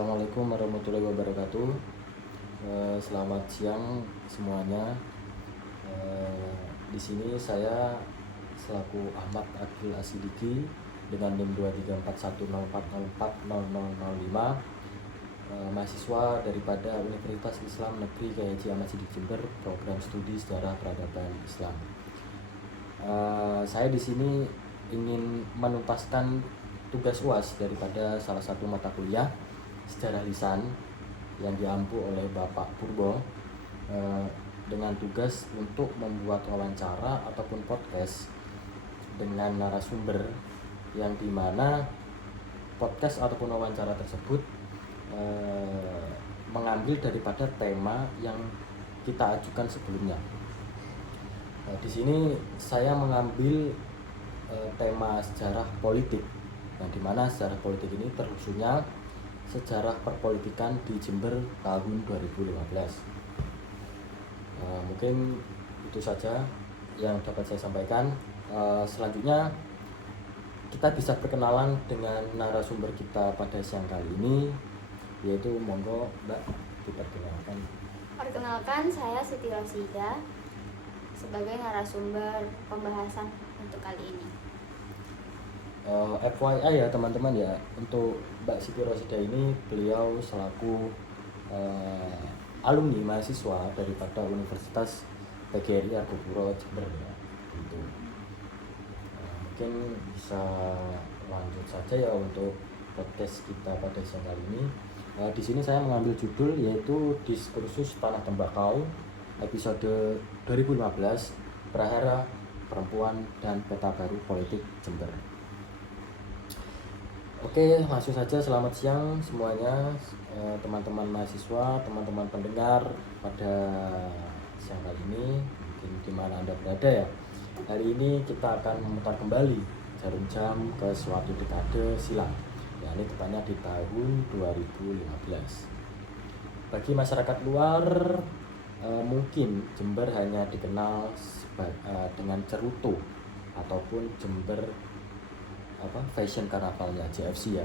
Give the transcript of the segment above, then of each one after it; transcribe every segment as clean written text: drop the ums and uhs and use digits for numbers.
Assalamualaikum warahmatullahi wabarakatuh. Selamat siang semuanya. Di sini saya selaku Ahmad Akil Asidiki dengan NIM 2341040400005, mahasiswa daripada Universitas Islam Negeri Kiai Haji Ahmad Siddiq Jember, program studi Sejarah Peradaban Islam. Saya di sini ingin menuntaskan tugas UAS daripada salah satu mata kuliah sejarah lisan yang diampu oleh Bapak Purbo, dengan tugas untuk membuat wawancara ataupun podcast dengan narasumber, yang dimana podcast ataupun wawancara tersebut mengambil daripada tema yang kita ajukan sebelumnya. Di sini saya mengambil tema sejarah politik, yang dimana sejarah politik ini terusunya sejarah perpolitikan di Jember tahun 2015. Mungkin itu saja yang dapat saya sampaikan. Selanjutnya kita bisa perkenalan dengan narasumber kita pada siang kali ini, yaitu monggo Mbak diperkenalkan. Perkenalkan, saya Siti Rosida sebagai narasumber pembahasan untuk kali ini. FYI ya teman-teman ya, untuk Mbak Siti Rosida ini beliau selaku alumni mahasiswa daripada Universitas PGRI Argopuro Jember ya, gitu. Mungkin bisa lanjut saja ya untuk podcast kita pada siang kali ini. Di sini saya mengambil judul yaitu Diskursus Tanah Tembakau episode 2015, Prahara Perempuan dan Peta Baru Politik Jember. Oke, langsung saja. Selamat siang semuanya, teman-teman mahasiswa, teman-teman pendengar pada siang kali ini, mungkin di mana Anda berada ya. Hari ini kita akan memutar kembali jarum jam ke suatu dekade silam, yakni tepatnya di tahun 2015. Bagi masyarakat luar, mungkin Jember hanya dikenal dengan Cerutu ataupun Jember fashion karnavalnya JFC ya.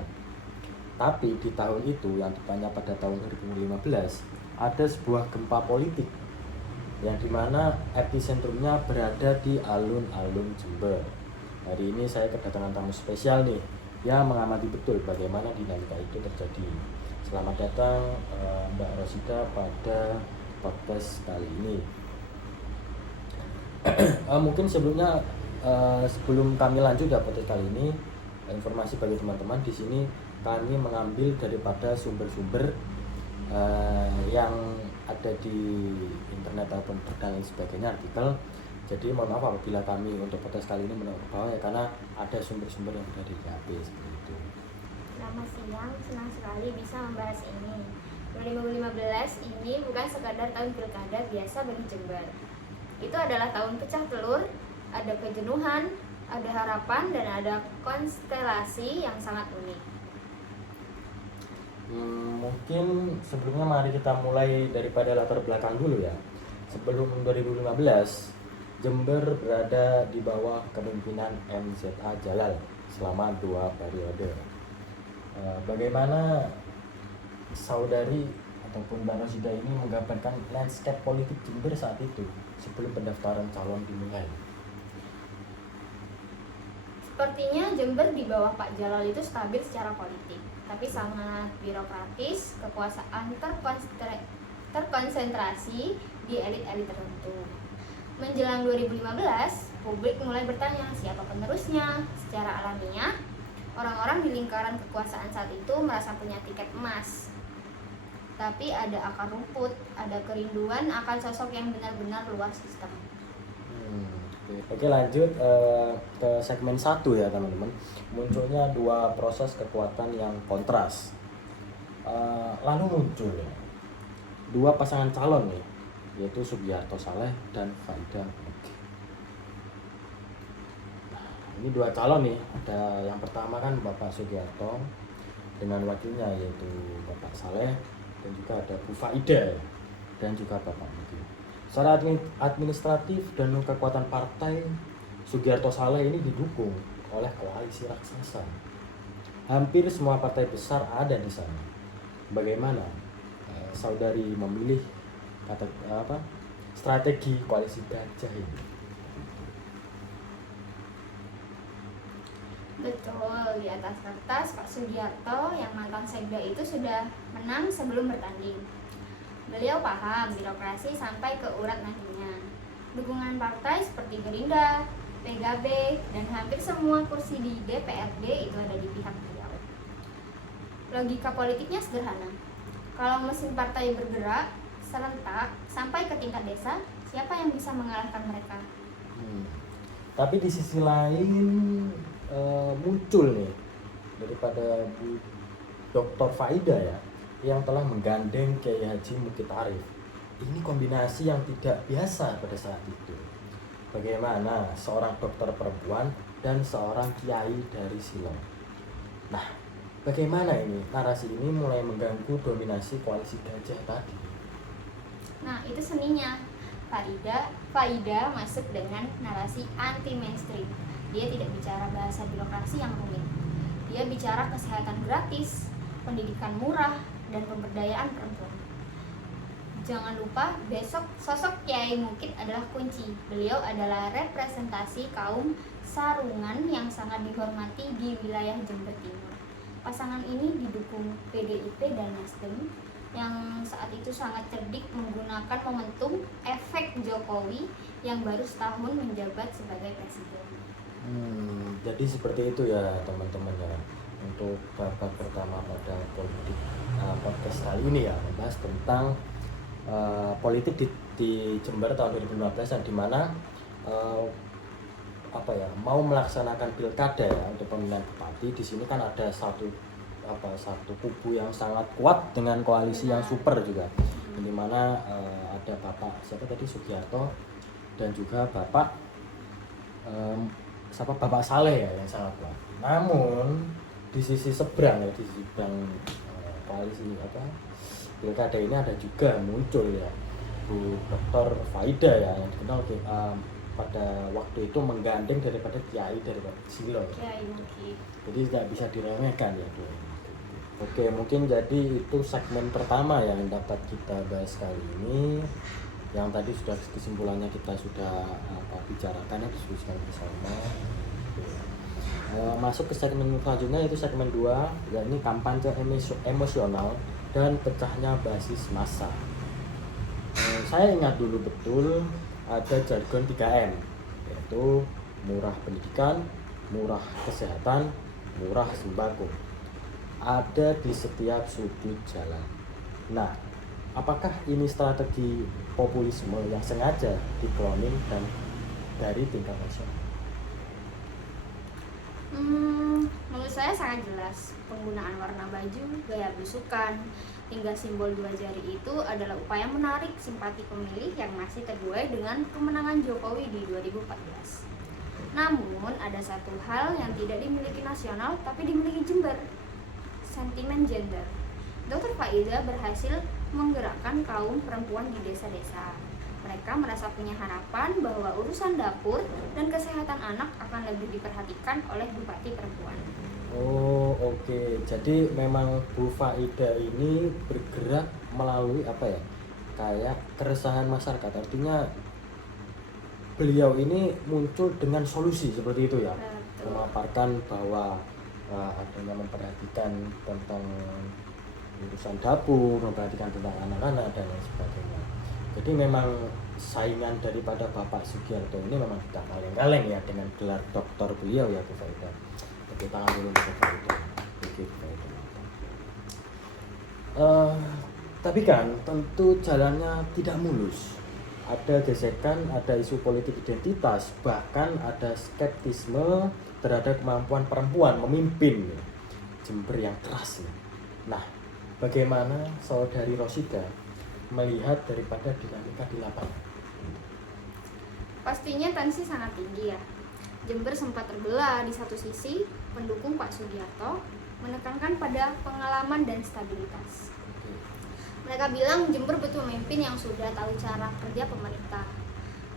Tapi di tahun itu, yang tepatnya pada tahun 2015, ada sebuah gempa politik yang dimana episentrumnya berada di alun-alun Jember. Hari ini saya kedatangan tamu spesial nih yang mengamati betul bagaimana dinamika itu terjadi. Selamat datang Mbak Rosida pada podcast kali ini. Mungkin sebelumnya, sebelum kami lanjut ke podcast kali ini, informasi bagi teman-teman, di sini kami mengambil daripada sumber-sumber yang ada di internet ataupun dan sebagainya, artikel. Jadi mohon maaf apabila kami untuk podcast kali ini menurut ke bawah ya, karena ada sumber-sumber yang sudah di-HP seperti itu. Selamat siang, senang sekali bisa membahas ini. 2015 ini bukan sekadar tahun pilkada biasa bagi Jember. Itu adalah tahun pecah telur, ada kejenuhan, ada harapan, dan ada konstelasi yang sangat unik. Mungkin sebelumnya mari kita mulai daripada latar belakang dulu ya. Sebelum 2015, Jember berada di bawah kepemimpinan MZA Jalal selama 2 periode. Bagaimana saudari ataupun Mbak Rosida ini menggambarkan landscape politik Jember saat itu sebelum pendaftaran calon dimulai? Sepertinya Jember di bawah Pak Jalal itu stabil secara politik, tapi sangat birokratis, kekuasaan terkonsentrasi di elit-elit tertentu. Menjelang 2015, publik mulai bertanya siapa penerusnya. Secara alamiah, orang-orang di lingkaran kekuasaan saat itu merasa punya tiket emas. Tapi ada akar rumput, ada kerinduan akan sosok yang benar-benar luar sistem. Oke, lanjut ke segmen 1 ya teman-teman. Munculnya 2 proses kekuatan yang kontras. Lalu muncul 2 pasangan calon nih, yaitu Sugiarto Saleh dan Faida. Ini 2 calon nih. Ada yang pertama kan Bapak Sugiarto dengan wakilnya yaitu Bapak Saleh, dan juga ada Bu Faida dan juga Bapak Mugi. Secara administratif dan kekuatan partai, Sugiarto Saleh ini didukung oleh koalisi raksasa. Hampir semua partai besar ada di sana. bagaimana saudari memilih strategi koalisi gajah ini? Betul, di atas kertas Pak Sugiarto yang mantan sekda itu sudah menang sebelum bertanding. Beliau paham birokrasi sampai ke urat nadinya. Dukungan partai seperti Gerindra, PKB, dan hampir semua kursi di DPRD itu ada di pihak beliau. Logika politiknya sederhana. Kalau mesin partai bergerak serentak sampai ke tingkat desa, siapa yang bisa mengalahkan mereka? Tapi di sisi lain muncul nih daripada Bu Dr. Faida ya, yang telah menggandeng Kiai Haji Mukhid Arif. Ini kombinasi yang tidak biasa pada saat itu. Bagaimana seorang dokter perempuan dan seorang kiai dari Silom. Nah, bagaimana ini narasi ini mulai mengganggu dominasi koalisi gajah tadi? Nah, itu seninya. Faida masuk dengan narasi anti mainstream. Dia tidak bicara bahasa birokrasi yang rumit. Dia bicara kesehatan gratis, pendidikan murah, dan pemberdayaan perempuan. Jangan lupa, besok sosok Kiai Mukhid adalah kunci. Beliau adalah representasi kaum sarungan yang sangat dihormati di wilayah Jember Timur. Pasangan ini didukung PDIP dan Nasdem yang saat itu sangat cerdik menggunakan momentum efek Jokowi yang baru setahun menjabat sebagai presiden. Jadi seperti itu ya teman-teman ya, untuk babak pertama pada politik podcast kali ini ya, membahas tentang politik di Jember tahun 2015 yang dimana mau melaksanakan pilkada ya untuk pemilihan bupati. Di sini kan ada satu kubu yang sangat kuat dengan koalisi yang super juga, di mana ada Bapak Sugiarto dan juga Bapak Saleh ya yang sangat kuat. Namun di sisi seberang ya, di seberang koalisi pilkada ini ada juga muncul ya Bu Dr. Faida ya, yang dikenal pada waktu itu menggandeng daripada kiai daripada Silo. Jadi tidak bisa diremehkan ya Bu. Oke, mungkin jadi itu segmen pertama yang dapat kita bahas kali ini. Yang tadi sudah kesimpulannya kita sudah bicarakan ya, diskusikan bersama. Masuk ke segmen selanjutnya, yaitu segmen 2, yakni kampanye emosional dan pecahnya basis massa. Saya ingat dulu betul ada jargon 3M, yaitu murah pendidikan, murah kesehatan, murah sembako. Ada di setiap sudut jalan. Nah, apakah ini strategi populisme yang sengaja dikloning dan dari tingkat nasional? Menurut saya sangat jelas. Penggunaan warna baju, gaya belusukan, hingga simbol 2 jari itu adalah upaya menarik simpati pemilih yang masih terbuai dengan kemenangan Jokowi di 2014. Namun ada satu hal yang tidak dimiliki nasional tapi dimiliki Jember, sentimen gender. Dr. Faida berhasil menggerakkan kaum perempuan di desa-desa. Mereka merasa punya harapan bahwa urusan dapur dan kesehatan anak akan lebih diperhatikan oleh bupati perempuan. Oh, oke. Jadi memang Bu Faida ini bergerak melalui kayak keresahan masyarakat. Artinya beliau ini muncul dengan solusi seperti itu ya. Betul. Memaparkan bahwa adanya memperhatikan tentang urusan dapur, memperhatikan tentang anak-anak dan lain sebagainya. Jadi memang saingan daripada Bapak Sugiarto ini memang tidak kaleng-kaleng ya dengan gelar doktor beliau ya Bu Faida. Tepuk tangan dulu untuk Faida. Tapi kan tentu jalannya tidak mulus. Ada gesekan, ada isu politik identitas, bahkan ada skeptisme terhadap kemampuan perempuan memimpin Jember yang keras. Nah, bagaimana saudari Rosida melihat daripada dinamika di lapangan? Pastinya tensi sangat tinggi ya. Jember sempat terbelah. Di satu sisi, pendukung Pak Sugiarto menekankan pada pengalaman dan stabilitas. Mereka bilang Jember butuh pemimpin yang sudah tahu cara kerja pemerintah,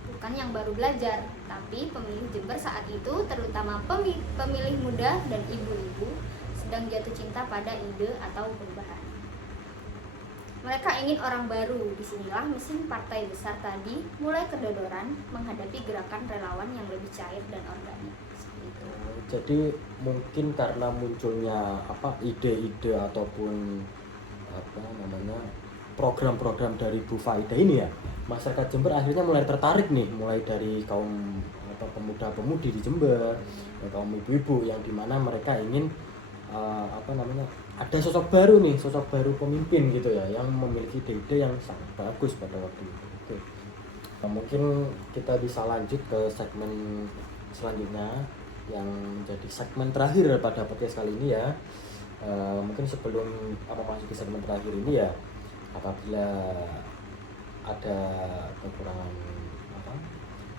bukan yang baru belajar. Tapi pemilih Jember saat itu, terutama pemilih muda dan ibu-ibu, sedang jatuh cinta pada ide atau perubahan. Mereka ingin orang baru. Disinilah mesin partai besar tadi mulai kedodoran menghadapi gerakan relawan yang lebih cair dan organik. Seperti itu. Jadi mungkin karena munculnya ide-ide ataupun program-program dari Bu Faida ini ya, masyarakat Jember akhirnya mulai tertarik nih, mulai dari kaum pemuda-pemudi di Jember, kaum ibu-ibu yang dimana mereka ingin ada sosok baru pemimpin gitu ya, yang memiliki ide-ide yang sangat bagus pada waktu itu. Oke. Nah, mungkin kita bisa lanjut ke segmen selanjutnya yang menjadi segmen terakhir pada podcast kali ini ya. Mungkin sebelum masuk ke segmen terakhir ini ya, apabila ada kekurangan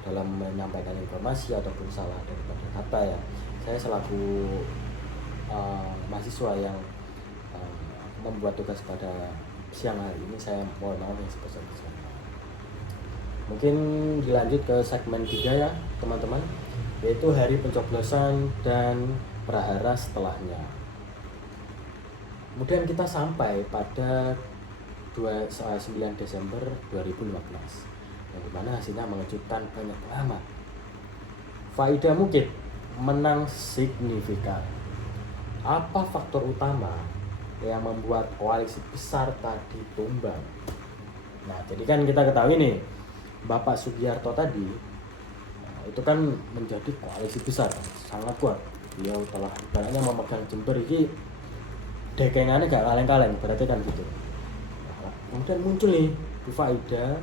dalam menyampaikan informasi ataupun salah daripada kata ya, saya selaku mahasiswa yang membuat tugas pada siang hari ini, saya mohon maaf yang sebesar-besarnya. Mungkin dilanjut ke segmen 3 ya teman-teman, yaitu hari pencoblosan dan prahara setelahnya. Kemudian kita sampai pada 9 Desember 2015 yang dimana hasilnya mengejutkan banyak pengamat. Faida Mukid menang signifikan. Apa faktor utama yang membuat koalisi besar tadi tumbang? Nah, jadi kan kita ketahui nih, Bapak Sugiharto tadi itu kan menjadi koalisi besar, sangat kuat. Beliau telah ibaratnya memegang Jember ini dekengannya gak kaleng-kaleng, berarti kan gitu. Kemudian muncul nih Bu Faida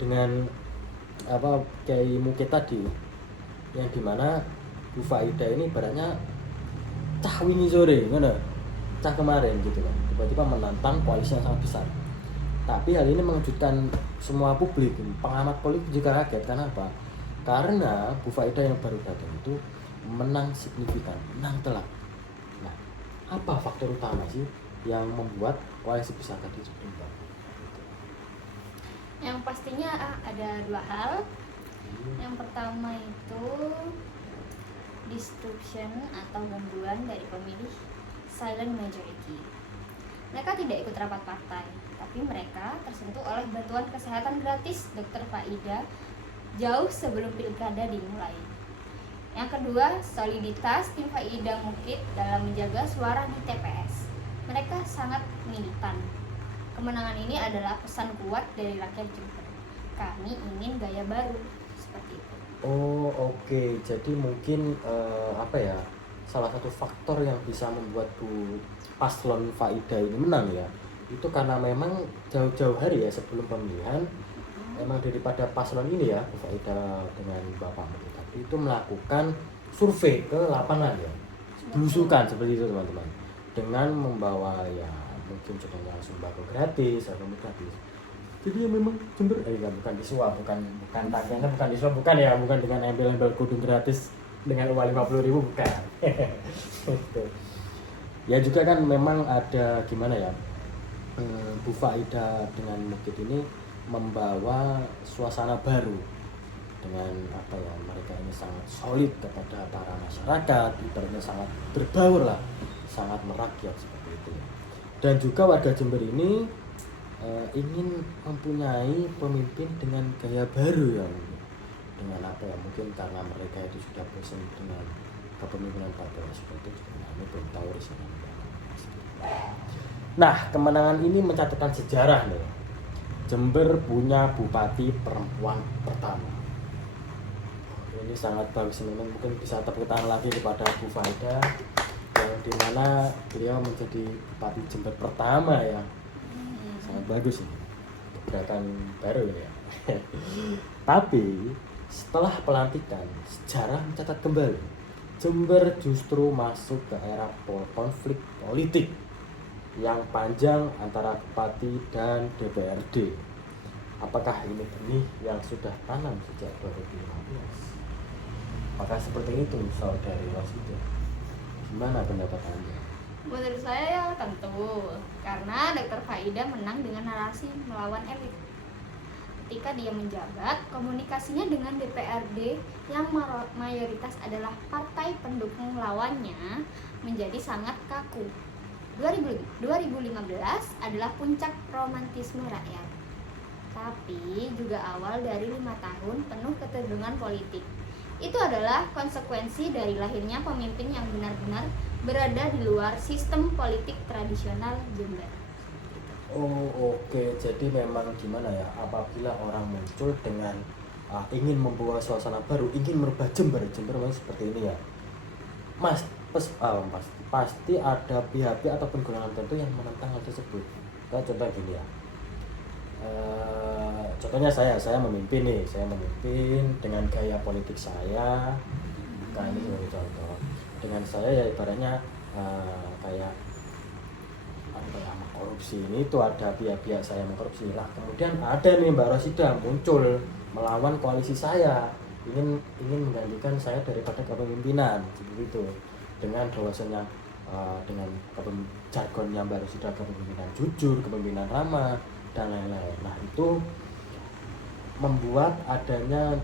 dengan Kiai Mukid tadi, yang dimana Bu Faida ini ibaratnya cah wingi sore, cah kemarin gitu kan, tiba-tiba menantang koalisi yang sangat besar. Tapi hal ini mengejutkan semua publik, pengamat politik juga kaget. Karena apa? Karena Bu Faida yang baru datang itu menang signifikan, menang telak. Nah, apa faktor utama sih yang membuat koalisi besar tadi tumbang? Yang pastinya ada dua hal. Yang pertama itu disruption atau gangguan dari pemilih silent majority. Mereka tidak ikut rapat partai, tapi mereka tersentuh oleh bantuan kesehatan gratis Dr. Faida jauh sebelum pilkada dimulai. Yang kedua, soliditas tim Faida Mukid dalam menjaga suara di TPS. Mereka sangat militan. Kemenangan ini adalah pesan kuat dari rakyat Jember. Kami ingin gaya baru, seperti itu. Oh, oke. Jadi mungkin salah satu faktor yang bisa membuat Bu Paslon Faida ini menang ya, itu karena memang jauh-jauh hari ya sebelum pemilihan, memang daripada paslon ini ya, Bu Faida dengan Bapak Mukid tadi itu melakukan survei ke lapangan ya, belusukan seperti itu teman-teman, dengan membawa ya mungkin contohnya sembako gratis atau gratis. Jadi ya memang Jember bukan disuap, bukan tagihannya bukan disuap, bukan dengan embel-embel kudung gratis dengan uang 50.000, bukan. Ya juga kan memang ada gimana ya, Bu Faida dengan Mukid ini membawa suasana baru dengan mereka ini sangat solid kepada para masyarakat, ibaratnya sangat berbaur lah, sangat merakyat seperti itu. Dan juga warga Jember ini ingin mempunyai pemimpin dengan gaya baru ya, dengan mungkin karena mereka itu sudah bosan dengan kepemimpinan partai seperti itu. Ini belum tahu risiko. Nah, kemenangan ini mencatatkan sejarah nih. Jember punya bupati perempuan pertama. Ini sangat bagus, memang mungkin bisa tepuk tangan lagi kepada Bu Faida yang dimana beliau menjadi bupati Jember pertama ya. Sangat bagus ini, gerakan baru ya. Tapi setelah pelantikan, sejarah mencatat kembali Jember justru masuk ke era konflik politik yang panjang antara bupati dan DPRD. Apakah ini benih yang sudah tanam sejak 2015? Apakah seperti itu saudari Rosida? Gimana pendapat Anda? Menurut saya ya tentu, karena Dr. Faida menang dengan narasi melawan elit. Ketika dia menjabat, komunikasinya dengan DPRD yang mayoritas adalah partai pendukung lawannya menjadi sangat kaku. 2015 adalah puncak romantisme rakyat, tapi juga awal dari 5 tahun penuh ketegangan politik. Itu adalah konsekuensi dari lahirnya pemimpin yang benar-benar berada di luar sistem politik tradisional Jember. Oh oke, jadi memang gimana ya, apabila orang muncul dengan ingin membawa suasana baru, ingin merubah Jember memang seperti ini ya Mas, pasti ada pihak-pihak ataupun golongan tertentu yang menentang hal tersebut. Kita contoh gini ya. Contohnya saya memimpin nih, saya memimpin dengan gaya politik saya. Nah ini sebagai contoh. Dengan saya ya ibaratnya kayak apa ya, korupsi ini itu ada pihak-pihak saya mengkorupsi lah. Kemudian ada nih Mbak Rosida muncul melawan koalisi saya, ingin menggantikan saya daripada kepemimpinan seperti itu, dengan bahwasanya dengan jargonnya Mbak Rosida, kepemimpinan jujur, kepemimpinan ramah dan lain-lain. Nah itu membuat adanya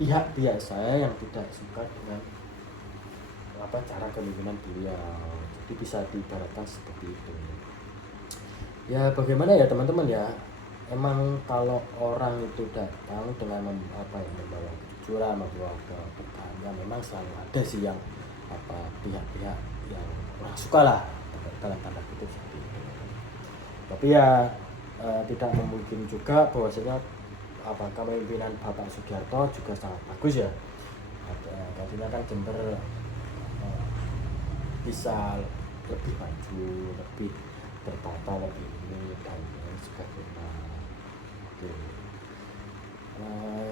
pihak-pihak saya yang tidak suka dengan cara kepemimpinan beliau. Jadi bisa diibaratkan seperti itu. Ya bagaimana ya teman-teman ya, emang kalau orang itu datang dengan membawa kejujuran, membawa keberkahan, memang selalu ada sih yang pihak-pihak yang kurang suka lah dalam tanda kutip seperti itu. Tapi ya tidak memungkinkan juga bahwasanya kepemimpinan Bapak Sugiharto juga sangat bagus ya. Artinya kan Jember bisa lebih maju, lebih tertata, lebih ini dan sebagainya. Oke.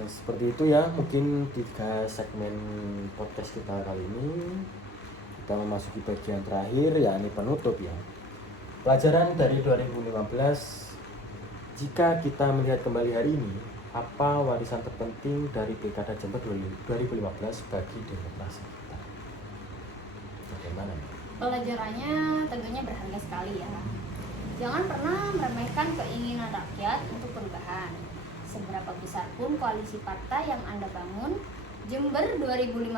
Seperti itu ya, mungkin 3 segmen podcast kita kali ini. Kita memasuki bagian terakhir, yakni penutup ya. Pelajaran dari 2015, jika kita melihat kembali hari ini, apa warisan terpenting dari Pilkada Jember 2015 bagi demokrasi kita? Bagaimana? Pelajarannya tentunya berharga sekali ya. Jangan pernah meremehkan keinginan rakyat untuk perubahan. Seberapa besar pun koalisi partai yang Anda bangun, Jember 2015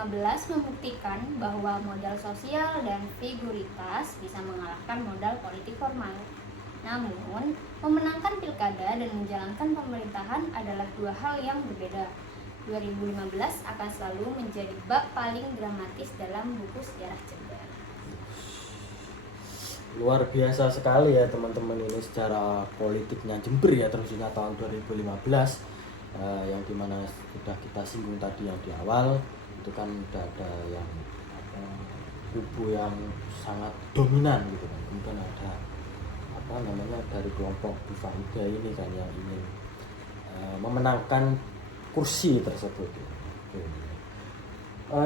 membuktikan bahwa modal sosial dan figuritas bisa mengalahkan modal politik formal. Namun, memenangkan pilkada dan menjalankan pemerintahan adalah 2 hal yang berbeda. 2015 akan selalu menjadi bab paling dramatis dalam buku sejarah Jember. Luar biasa sekali ya teman-teman, ini secara politiknya Jember ya, terusnya tahun 2015 yang dimana sudah kita singgung tadi yang di awal itu kan udah ada yang kubu yang sangat dominan gitu kan, kemudian ada dari kelompok Bu Farida ini kan yang ingin memenangkan kursi tersebut.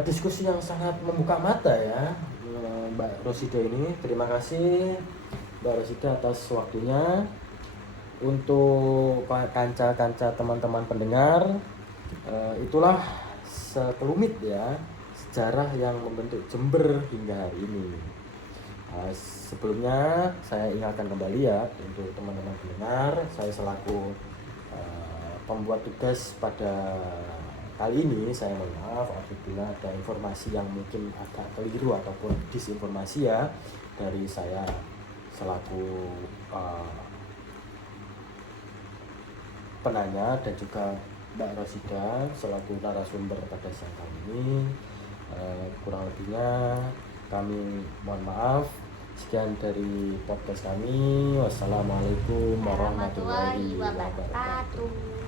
Diskusi yang sangat membuka mata ya Mbak Rosida ini. Terima kasih Mbak Rosida atas waktunya. Untuk kanca-kanca teman-teman pendengar, itulah sekelumit ya sejarah yang membentuk Jember hingga hari ini. Sebelumnya saya ingatkan kembali ya untuk teman-teman pendengar, saya selaku pembuat tugas pada kali ini, saya mohon maaf apabila ada informasi yang mungkin agak keliru ataupun disinformasi ya dari saya selaku penanya dan juga Mbak Rosida selaku narasumber pada siang kali ini. Kurang lebihnya kami mohon maaf. Sekian dari podcast kami. Wassalamualaikum warahmatullahi wabarakatuh.